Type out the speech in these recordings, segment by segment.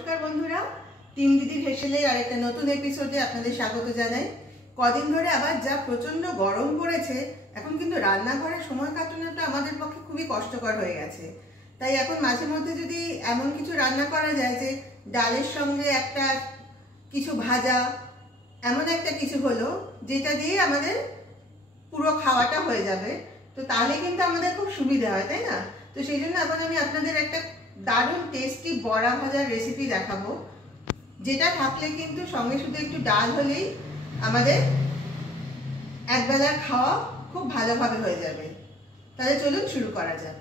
নমস্কার বন্ধুরা, টিম দিদির হেসেলের আরেকটা নতুন এপিসোডে আপনাদের স্বাগত জানাই। কদিন ধরে আবার যা প্রচন্ড গরম পড়েছে, এখন কিন্তু রান্নাঘরে সময় কাটানোটা আমাদের পক্ষে খুবই কষ্টকর হয়ে গেছে। তাই এখন মাঝে মধ্যে যদি এমন কিছু রান্না করা যায় যে ডালের সঙ্গে একটা কিছু ভাজা, এমন একটা কিছু হলো যেটা দিয়ে আমাদের পুরো খাওয়াটা হয়ে যাবে, তো তাহলে কিন্তু আমাদের খুব সুবিধা হয়, তাই না? তো সেই জন্য এখন আমি আপনাদের একটা দারুণ টেস্টি বড়া ভাজার রেসিপি দেখাবো, যেটা থাকলে কিন্তু সঙ্গে শুধু একটু ডাল হলেই আমাদের একবেলার খাওয়া খুব ভালোভাবে হয়ে যাবে। তাহলে চলুন শুরু করা যাক।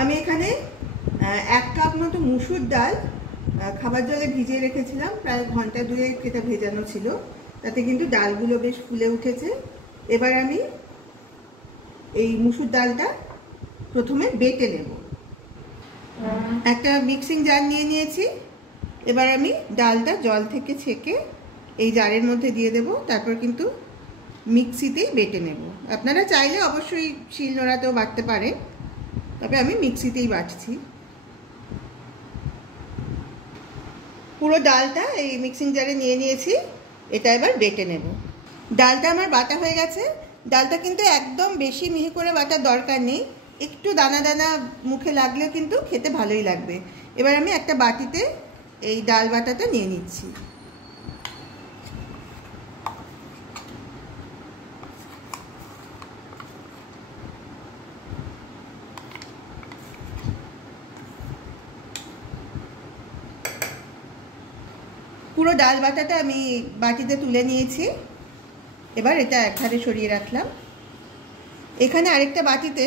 আমি এখানে 1 কাপ মতো মুসুর ডাল খাবার জলে ভিজিয়ে রেখেছিলাম, প্রায় ঘন্টা 2 এটা ভেজানো ছিল, তাতে কিন্তু ডালগুলো বেশ ফুলে উঠেছে। এবার আমি এই মুসুর ডালটা প্রথমে বেটে নেব। একটা মিক্সিং জার নিয়ে নিয়েছি। এবার আমি ডালটা জল থেকে ছেঁকে এই জারের মধ্যে দিয়ে দেব, তারপর কিন্তু মিক্সিতেই বেটে নেব। আপনারা চাইলে অবশ্যই শিলনোড়াতেও বাটতে পারেন, তবে আমি মিক্সিতেই বাটছি। পুরো ডালটা এই মিক্সিং জারে নিয়ে নিয়েছি, এটা এবার বেটে নেব। ডালটা আমার বাটা হয়ে গেছে। ডালটা কিন্তু একদম বেশি মিহি করে বাটার দরকার নেই, একটু দানা দানা মুখে লাগলে কিন্তু খেতে ভালোই লাগবে। এবার আমি একটা বাটিতে এই ডাল বাটাটা নিয়ে নিচ্ছি। পুরো ডাল বাটাটা আমি বাটিতে তুলে নিয়েছি। এবার এটা একধারে সরিয়ে রাখলাম। এখানে আরেকটা বাটিতে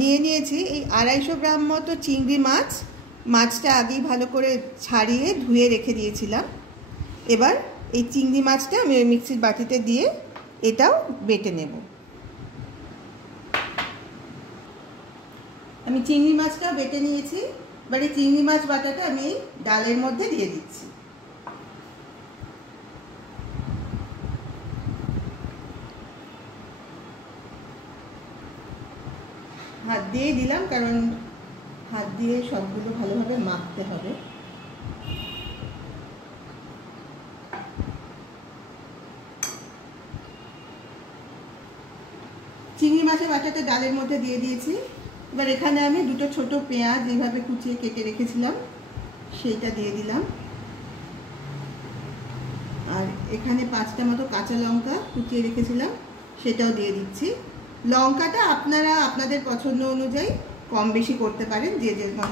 নিয়ে নিয়েছি এই 250 গ্রাম মতো চিংড়ি মাছ। মাছটা আগেই ভালো করে ছাড়িয়ে ধুয়ে রেখে দিয়েছিলাম। এবার এই চিংড়ি মাছটা আমি ওই মিক্সির বাটিতে দিয়ে এটাও বেটে নেব। আমি চিংড়ি মাছটাও বেটে নিয়েছি। এবার এই চিংড়ি মাছ বাটাটা আমি ডালের মধ্যে দিয়ে দিচ্ছি। হাত দিয়েই দিলাম, কারণ হাত দিয়ে সবগুলো ভালোভাবে মাখতে হবে। চিংড়ি মাছের বাটাটা ডালের মধ্যে দিয়ে দিয়েছি। এবার এখানে আমি 2টো ছোট পেঁয়াজ এইভাবে কুচিয়ে কেটে রেখেছিলাম, সেইটা দিয়ে দিলাম। আর এখানে 5টা মতো কাঁচা লঙ্কা কুচিয়ে রেখেছিলাম, সেটাও দিয়ে দিচ্ছি। লঙ্কাটা আপনারা আপনাদের পছন্দ অনুযায়ী কম বেশি করতে পারেন, যে যেরকম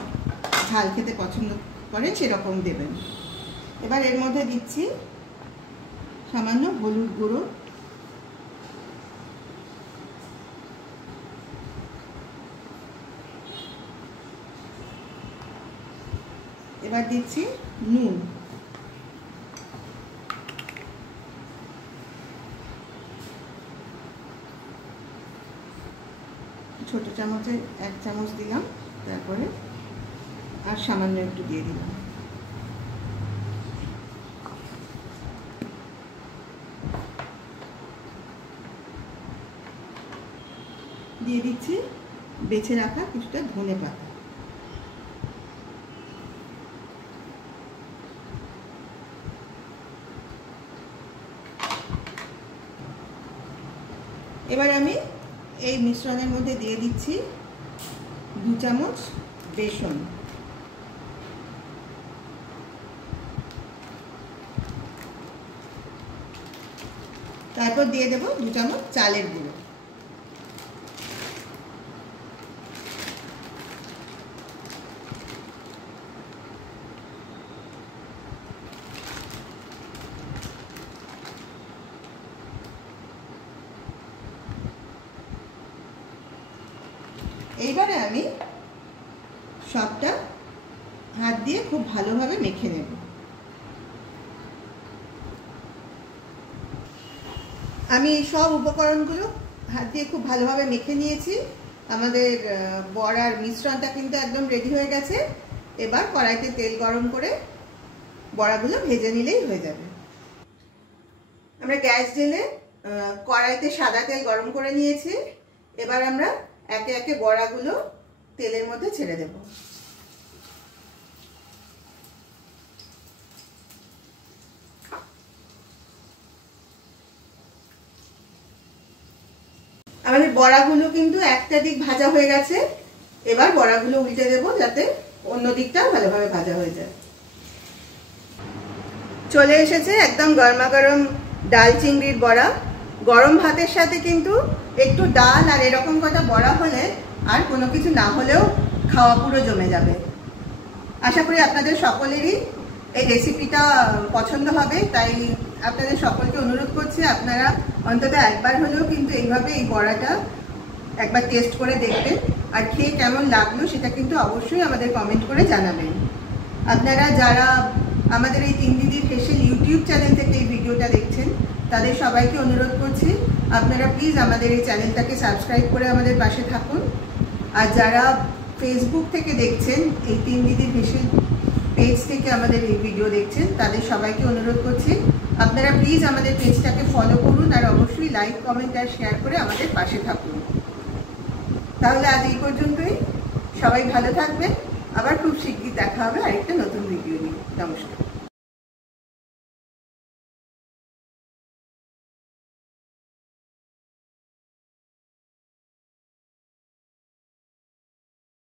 ঝাল খেতে পছন্দ করেন সেরকম দেবেন। এবার এর মধ্যে দিচ্ছি সামান্য হলুদ গুঁড়ো, এবার দিচ্ছি নুন, ছোট চামচে 1 চামচ দিলাম, তারপরে আর সামান্য একটু দিয়ে দিলাম। দিয়ে দিচ্ছি বেছে রাখা কিছুটা ধনে পাতা। এবার আমি এই মিশ্রণের মধ্যে দিয়ে দিচ্ছি 2 চামচ বেসন। তারপর দিয়ে দেব 2 চামচ চালের গুঁড়ো। এইবারে আমি সবটা হাত দিয়ে খুব ভালোভাবে মেখে নেব। আমি সব উপকরণগুলো হাত দিয়ে খুব ভালোভাবে মেখে নিয়েছি। আমাদের বড়ার মিশ্রণটা কিন্তু একদম রেডি হয়ে গেছে। এবার কড়াইতে তেল গরম করে বড়াগুলো ভেজে নিলেই হয়ে যাবে। আমরা গ্যাস জ্বেলে কড়াইতে সাদা তেল গরম করে নিয়েছি। এবার আমরা একে একে বড়াগুলো তেলের মধ্যে ছেড়ে দেব। আমাদের বড়াগুলো কিন্তু একটা দিক ভাজা হয়ে গেছে। এবার বড়াগুলো উল্টে দেবো যাতে অন্য দিকটা ভালোভাবে ভাজা হয়ে যায়। চলে এসেছে একদম গরমা গরম ডাল চিংড়ির বড়া। গরম ভাতের সাথে কিন্তু একটু ডাল আর এরকম কটা বড়া হলে আর কোনো কিছু না হলেও খাওয়া পুরো জমে যাবে। আশা করি আপনাদের সকলেরই এই রেসিপিটা পছন্দ হবে, তাই আপনাদের সকলকে অনুরোধ করছি আপনারা অন্তত একবার হলেও কিন্তু এইভাবে এই বড়াটা একবার টেস্ট করে দেখবেন, আর খেয়ে কেমন লাগলো সেটা কিন্তু অবশ্যই আমাদের কমেন্ট করে জানাবেন। আপনারা যারা আমাদের এই তিন দিদির হেসেল ইউটিউব চ্যানেল থেকে এই ভিডিওটা দেখছেন তাদের সবাইকে অনুরোধ করছি আপনারা প্লিজ আমাদের এই চ্যানেলটাকে সাবস্ক্রাইব করে আমাদের পাশে থাকুন। আর যারা ফেসবুক থেকে দেখছেন, এই তিন দিদির হেসেল পেজ থেকে আমাদের এই ভিডিও দেখছেন, তাদের সবাইকে অনুরোধ করছি আপনারা প্লিজ আমাদের পেজটাকে ফলো করুন আর অবশ্যই লাইক, কমেন্ট আর শেয়ার করে আমাদের পাশে থাকুন। তাহলে আজ এই পর্যন্তই, সবাই ভালো থাকবেন। আবার খুব শিগগির দেখা হবে আরেকটা নতুন ভিডিও নিয়ে। নমস্কার।